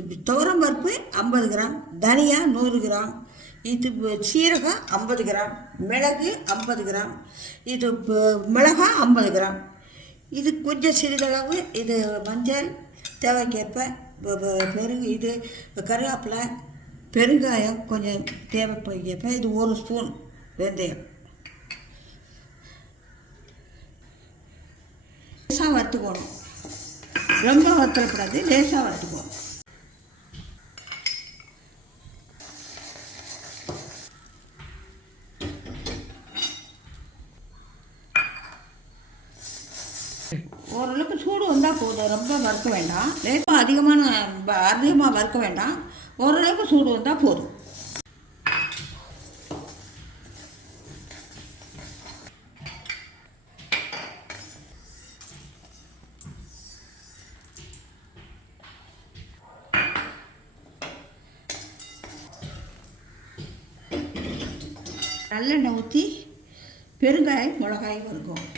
துவரம் பருப்பு ஐம்பது கிராம் தனியா நூறு கிராம் இது சீரகம் ஐம்பது கிராம் மிளகு ஐம்பது கிராம் இது மிளகா மிளகாய் ஐம்பது கிராம். இது கொஞ்சம் சிறிதளவு இது மஞ்சள் தேவைக்கேற்ப ப- பெருங்கு இது கருவேப்பிலை பெருங்காயம் கொஞ்சம் தேவைப்படுகிறப்ப இது ஒரு ஸ்பூன் வெந்தயம். லேசாக வறுத்துக்கணும். ரொம்ப வறுத்தக்கூடாது லேசாக வறுத்துக்கணும். ஓரளவுக்கு சூடு வந்தால் போதும். ரொம்ப வறுக்க வேண்டாம். லேசாக அதிகமான அதிகமாக வறுக்க வேண்டாம். ஓரளவுக்கு சூடு வந்தால் போதும். நல்லெண்ணெய் ஊற்றி பெருங்காயம் மிளகாய் வறுக்கும்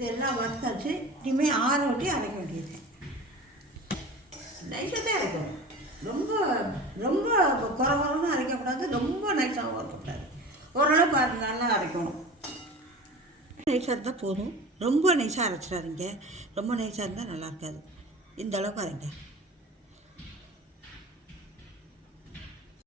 இதெல்லாம் வறுத்தாச்சு. இனிமேல் ஆற ஒட்டி அரைக்க வேண்டியது. நைட்டாக தான் அரைக்கணும் ரொம்ப ரொம்ப குறை அரைக்கக்கூடாது. ரொம்ப நைஸாகவும் அரைக்கக்கூடாது. ஓரளவுக்கு அது நல்லா அரைக்கணும் நைஸாக இருந்தால் போதும். ரொம்ப நைஸாக அரைச்சிடாதீங்க. ரொம்ப நைஸாக இருந்தால் நல்லா இருக்காது. இந்த அளவுக்கு அரைங்க.